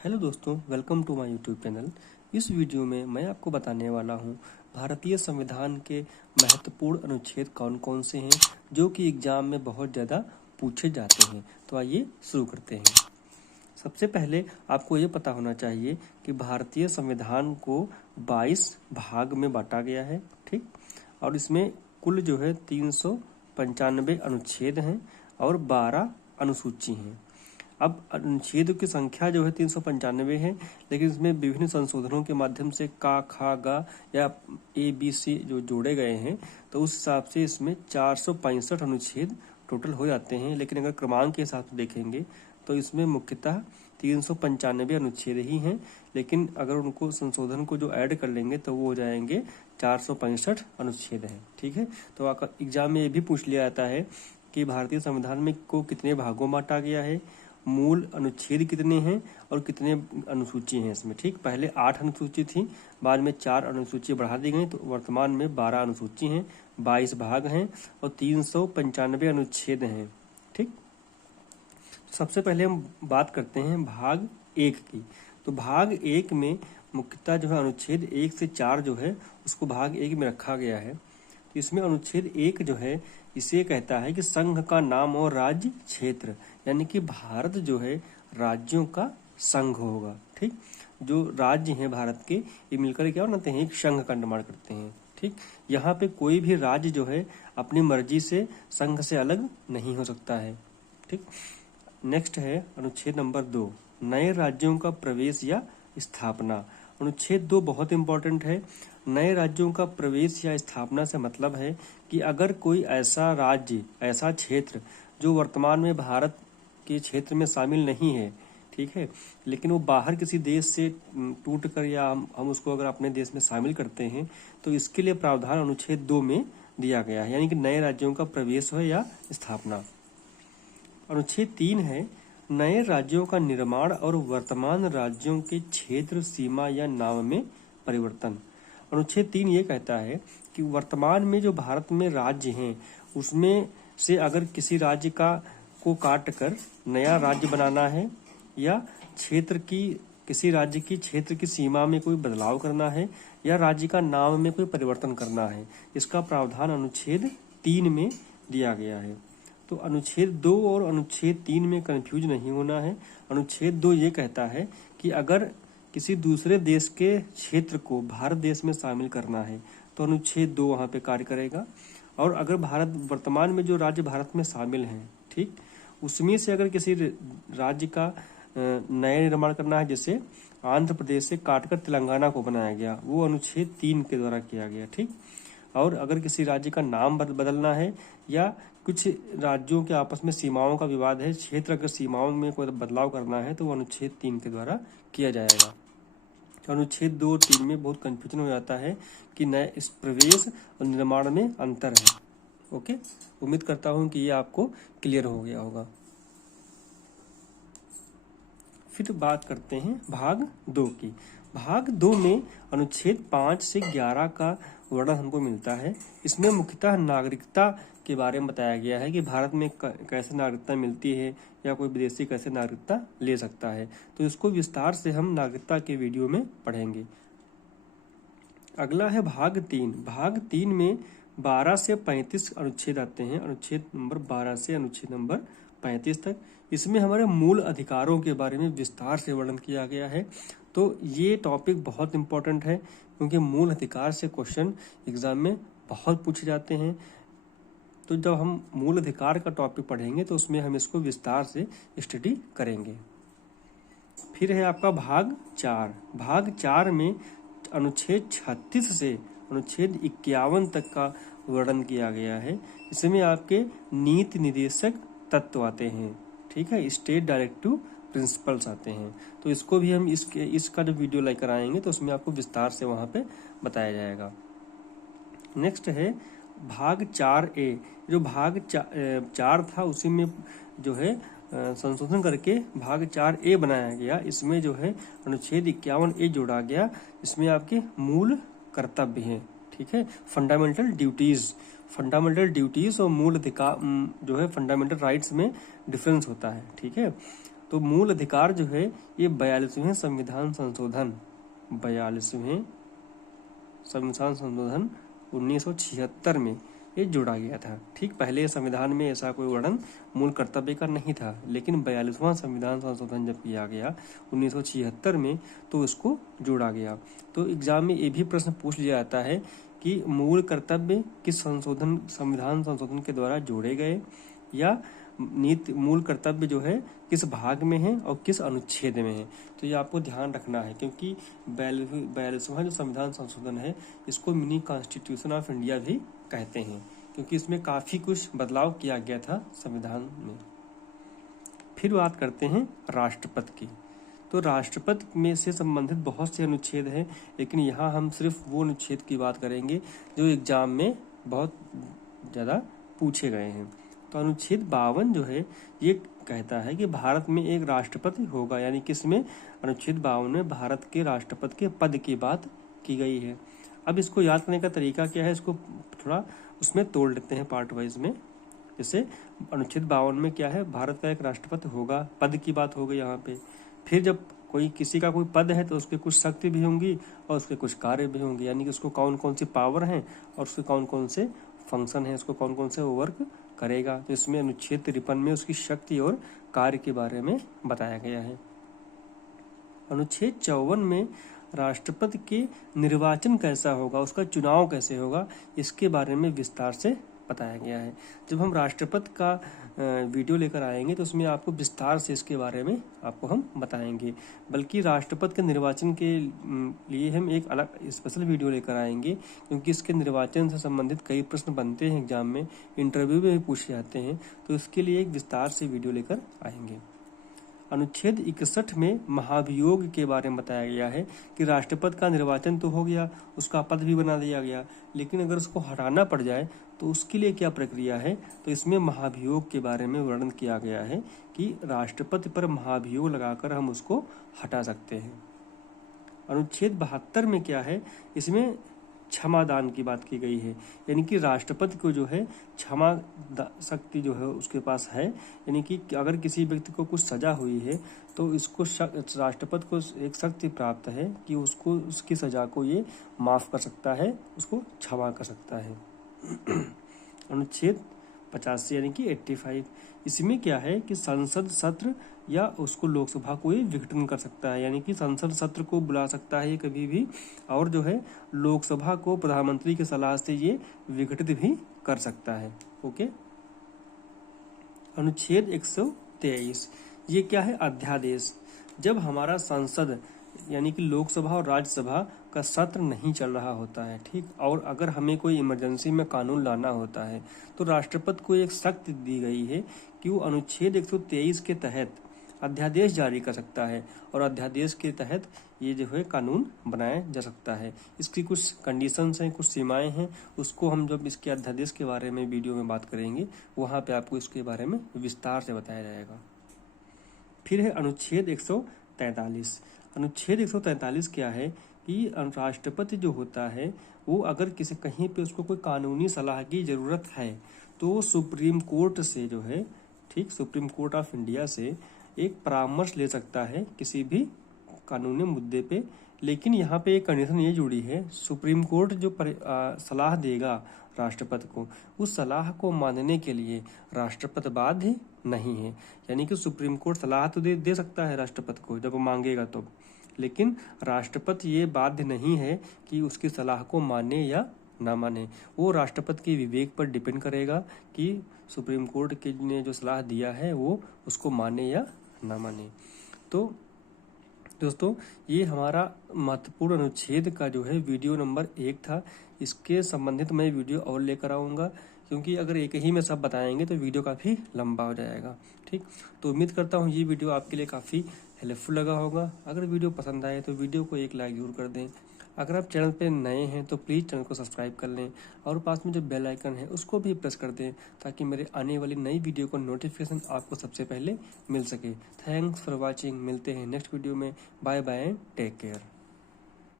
Hello दोस्तों, welcome to my YouTube channel. इस video में मैं आपको बताने वाला हूं भारतीय संविधान के महत्वपूर्ण अनुच्छेद कौन कौन से हैं जो कि एग्जाम में बहुत ज़्यादा पूछे जाते हैं। तो आइए शुरू करते हैं। सबसे पहले आपको ये पता होना चाहिए कि भारतीय संविधान को 22 भाग में बांटा गया है, ठीक। और इसमें कुल जो है 395 अनुच्छेद हैं और 12 अनुसूची हैं। अब अनुच्छेद की संख्या जो है 395 है, लेकिन इसमें विभिन्न संशोधनों के माध्यम से का, खा, गा या ABC जो जोड़े गए हैं, तो उस हिसाब से इसमें 465 अनुच्छेद टोटल हो जाते हैं। लेकिन अगर क्रमांक के हिसाब से देखेंगे तो इसमें मुख्यतः 395 अनुच्छेद ही हैं, लेकिन अगर उनको संशोधन को जो ऐड कर लेंगे तो वो हो जाएंगे 465 अनुच्छेद हैं, ठीक है। तो एग्जाम में ये भी पूछ लिया जाता है कि भारतीय संविधान में को कितने भागों में बांटा गया है, मूल अनुच्छेद कितने हैं और कितने अनुसूची हैं इसमें, ठीक। पहले 8 अनुसूची थी, बाद में 4 अनुसूची बढ़ा दी गई, तो वर्तमान में 12 अनुसूची हैं, 22 भाग हैं और 395 अनुच्छेद हैं, ठीक। सबसे पहले हम बात करते हैं भाग 1 की। तो भाग 1 में मुख्यतः जो है अनुच्छेद 1 से 4 जो है उसको भाग 1 में रखा गया है। तो इसमें अनुच्छेद 1 जो है इसे कहता है कि संघ का नाम और राज्य क्षेत्र, यानी कि भारत जो है राज्यों का संघ होगा, ठीक। जो राज्य हैं भारत के, ये मिलकर क्या बनाते हैं, एक संघ का निर्माण करते हैं, ठीक। यहाँ पे कोई भी राज्य जो है अपनी मर्जी से संघ से अलग नहीं हो सकता है, ठीक। नेक्स्ट है अनुच्छेद नंबर 2, नए राज्यों का प्रवेश या स्थापना। अनुच्छेद 2 बहुत इंपॉर्टेंट है। नए राज्यों का प्रवेश या स्थापना से मतलब है कि अगर कोई ऐसा राज्य, ऐसा क्षेत्र जो वर्तमान में भारत के क्षेत्र में शामिल नहीं है, ठीक है, लेकिन वो बाहर किसी देश से टूट कर या हम उसको अगर अपने देश में शामिल करते हैं, तो इसके लिए प्रावधान अनुच्छेद 2 में दिया गया है, यानी कि नए राज्यों का प्रवेश हो या स्थापना। अनुच्छेद 3 है नए राज्यों का निर्माण और वर्तमान राज्यों के क्षेत्र, सीमा या नाम में परिवर्तन। अनुच्छेद 3 ये कहता है कि वर्तमान में जो भारत में राज्य हैं उसमें से अगर किसी राज्य को काट कर नया राज्य बनाना है या क्षेत्र की, किसी राज्य की क्षेत्र की सीमा में कोई बदलाव करना है या राज्य का नाम में कोई परिवर्तन करना है, इसका प्रावधान अनुच्छेद 3 में दिया गया है। तो अनुच्छेद 2 और अनुच्छेद 3 में कंफ्यूज नहीं होना है। अनुच्छेद 2 ये कहता है कि अगर किसी दूसरे देश के क्षेत्र को भारत देश में शामिल करना है तो अनुच्छेद 2 वहाँ पे कार्य करेगा। और अगर भारत वर्तमान में जो राज्य भारत में शामिल हैं, ठीक, उसमें से अगर किसी राज्य का नया निर्माण करना है, जैसे आंध्र प्रदेश से काटकर तेलंगाना को बनाया गया, वो अनुच्छेद 3 के द्वारा किया गया, ठीक। और अगर किसी राज्य का नाम बदलना है या कुछ राज्यों के आपस में सीमाओं का विवाद है, क्षेत्र अगर सीमाओं में कोई बदलाव करना है, तो वो अनुच्छेद 3 के द्वारा किया जाएगा। तो अनुच्छेद 2 और 3 में बहुत कंफ्यूजन हो जाता है कि नए इस प्रवेश और निर्माण में अंतर है। ओके, उम्मीद करता हूँ कि ये आपको क्लियर हो गया होगा। फिर बात करते हैं भाग 2 की। भाग 2 में अनुच्छेद 5 से 11 का वर्णन हमको मिलता है। इसमें मुख्यतः नागरिकता के बारे में बताया गया है कि भारत में कैसे नागरिकता मिलती है या कोई विदेशी कैसे नागरिकता ले सकता है। तो इसको विस्तार से हम नागरिकता के वीडियो में पढ़ेंगे। अगला है भाग 3। भाग 3 में 12 से 35 अनुच्छेद आते हैं, अनुच्छेद नंबर 12 से अनुच्छेद नंबर 35 तक। इसमें हमारे मूल अधिकारों के बारे में विस्तार से वर्णन किया गया है। तो ये टॉपिक बहुत इंपॉर्टेंट है क्योंकि मूल अधिकार से क्वेश्चन एग्जाम में बहुत पूछे जाते हैं। तो जब हम मूल अधिकार का टॉपिक पढ़ेंगे तो उसमें हम इसको विस्तार से स्टडी करेंगे। फिर है आपका भाग 4। भाग 4 में अनुच्छेद 36 से अनुच्छेद 51 तक का वर्णन किया गया है। इसमें आपके नीति निर्देशक तत्व आते हैं, ठीक है, स्टेट डायरेक्टिव प्रिंसिपल्स आते हैं। तो इसको भी हम इसका जो वीडियो लेकर आएंगे तो उसमें आपको विस्तार से वहाँ पे बताया जाएगा। नेक्स्ट है भाग 4A। जो भाग 4 था उसी में जो है संशोधन करके भाग 4A बनाया गया। इसमें जो है अनुच्छेद 51A जोड़ा गया। इसमें आपके मूल कर्तव्य हैं, ठीक है, फंडामेंटल ड्यूटीज और मूल अधिकार जो है फंडामेंटल राइट्स में डिफरेंस होता है, ठीक है। तो मूल अधिकार जो है ये 42वें संविधान संशोधन 1976 में ये जोड़ा गया था। ठीक, पहले संविधान में ऐसा कोई वर्णन मूल कर्तव्य का नहीं था, लेकिन 42वां संविधान संशोधन जब किया गया 1976 में तो उसको जोड़ा गया। तो एग्जाम में ये भी प्रश्न पूछ लिया जाता है कि मूल कर्तव्य किस संविधान संशोधन के द्वारा जोड़े गए, या नीति मूल कर्तव्य जो है किस भाग में है और किस अनुच्छेद में है। तो ये आपको ध्यान रखना है, क्योंकि 42वां जो संविधान संशोधन है इसको मिनी कॉन्स्टिट्यूशन ऑफ इंडिया भी कहते हैं, क्योंकि इसमें काफ़ी कुछ बदलाव किया गया था संविधान में। फिर बात करते हैं राष्ट्रपति की। तो राष्ट्रपति में से संबंधित बहुत से अनुच्छेद हैं, लेकिन यहाँ हम सिर्फ वो अनुच्छेद की बात करेंगे जो एग्जाम में बहुत ज़्यादा पूछे गए हैं। तो अनुच्छेद 52 जो है ये कहता है कि भारत में एक राष्ट्रपति होगा, यानी कि इसमें अनुच्छेद 52 में भारत के राष्ट्रपति के पद की बात की गई है। अब इसको याद करने का तरीका क्या है, इसको थोड़ा उसमें तोड़ लेते हैं पार्ट वाइज में। जैसे अनुच्छेद 52 में क्या है, भारत का एक राष्ट्रपति होगा, पद की बात हो गई यहाँ पे। फिर जब किसी का कोई पद है तो उसके कुछ शक्ति भी होंगी और उसके कुछ कार्य भी होंगे, यानी कि उसको कौन कौन सी पावर हैं और उसके कौन कौन से फंक्शन हैं, उसको कौन कौन से वर्क करेगा। तो इसमें अनुच्छेद 53 में उसकी शक्ति और कार्य के बारे में बताया गया है। अनुच्छेद 54 में राष्ट्रपति के निर्वाचन कैसा होगा, उसका चुनाव कैसे होगा, इसके बारे में विस्तार से बताया गया है। जब हम राष्ट्रपति का वीडियो लेकर आएंगे तो उसमें आपको विस्तार से इसके बारे में आपको हम बताएंगे। बल्कि राष्ट्रपति के निर्वाचन के लिए हम एक अलग स्पेशल वीडियो लेकर आएंगे, क्योंकि इसके निर्वाचन से संबंधित कई प्रश्न बनते हैं एग्जाम में, इंटरव्यू में भी पूछे जाते हैं, तो इसके लिए एक विस्तार से वीडियो लेकर आएंगे। अनुच्छेद 61 में महाभियोग के बारे में बताया गया है कि राष्ट्रपति का निर्वाचन तो हो गया, उसका पद भी बना दिया गया, लेकिन अगर उसको हटाना पड़ जाए तो उसके लिए क्या प्रक्रिया है। तो इसमें महाभियोग के बारे में वर्णन किया गया है कि राष्ट्रपति पर महाभियोग लगाकर हम उसको हटा सकते हैं। अनुच्छेद 72 में क्या है, इसमें क्षमादान की बात की गई है, यानी कि राष्ट्रपति को जो है क्षमा शक्ति जो है उसके पास है, यानी कि अगर किसी व्यक्ति को कुछ सजा हुई है तो इसको राष्ट्रपति को एक शक्ति प्राप्त है कि उसको उसकी सजा को ये माफ कर सकता है, उसको क्षमा कर सकता है। अनुच्छेद 85 यानी कि 85, इसमें क्या है कि संसद सत्र या उसको लोकसभा को ये विघटन कर सकता है, यानी कि संसद सत्र को बुला सकता है ये कभी भी, और जो है लोकसभा को प्रधानमंत्री की सलाह से ये विघटित भी कर सकता है। ओके। अनुच्छेद 123, ये क्या है, अध्यादेश। जब हमारा संसद यानी कि लोकसभा और राज्यसभा का सत्र नहीं चल रहा होता है, ठीक, और अगर हमें कोई इमरजेंसी में कानून लाना होता है तो राष्ट्रपति को एक शक्ति दी गई है कि वो अनुच्छेद 123 के तहत अध्यादेश जारी कर सकता है, और अध्यादेश के तहत ये जो है कानून बनाया जा सकता है। इसकी कुछ कंडीशंस हैं, कुछ सीमाएं हैं, उसको हम जब इसके अध्यादेश के बारे में वीडियो में बात करेंगे वहाँ पे आपको इसके बारे में विस्तार से बताया जाएगा। फिर है अनुच्छेद 143। अनुच्छेद 143 क्या है कि राष्ट्रपति जो होता है वो अगर किसी कहीं पे उसको कोई कानूनी सलाह की ज़रूरत है तो वो सुप्रीम कोर्ट से जो है, ठीक, सुप्रीम कोर्ट ऑफ इंडिया से एक परामर्श ले सकता है किसी भी कानूनी मुद्दे पे। लेकिन यहाँ पे एक कंडीशन ये जुड़ी है, सुप्रीम कोर्ट जो सलाह देगा राष्ट्रपति को, उस सलाह को मानने के लिए राष्ट्रपति बाध्य नहीं है। यानी कि सुप्रीम कोर्ट सलाह तो दे सकता है राष्ट्रपति को जब वो मांगेगा तो, लेकिन राष्ट्रपति ये बाध्य नहीं है कि उसकी सलाह को माने या ना माने। वो राष्ट्रपति के विवेक पर डिपेंड करेगा कि सुप्रीम कोर्ट के ने जो सलाह दिया है वो उसको माने या ना माने। तो दोस्तों ये हमारा महत्वपूर्ण अनुच्छेद का जो है वीडियो नंबर 1 था। इसके संबंधित मैं वीडियो और लेकर आऊँगा, क्योंकि अगर एक ही में सब बताएंगे तो वीडियो काफ़ी लंबा हो जाएगा। ठीक, तो उम्मीद करता हूँ ये वीडियो आपके लिए काफ़ी हेल्पफुल लगा होगा। अगर वीडियो पसंद आए तो वीडियो को एक लाइक जरूर कर दें। अगर आप चैनल पे नए हैं तो प्लीज़ चैनल को सब्सक्राइब कर लें, और पास में जो बेल आइकन है उसको भी प्रेस कर दें, ताकि मेरे आने वाली नई वीडियो का नोटिफिकेशन आपको सबसे पहले मिल सके। Thanks for watching. मिलते हैं नेक्स्ट वीडियो में। Bye bye, take care.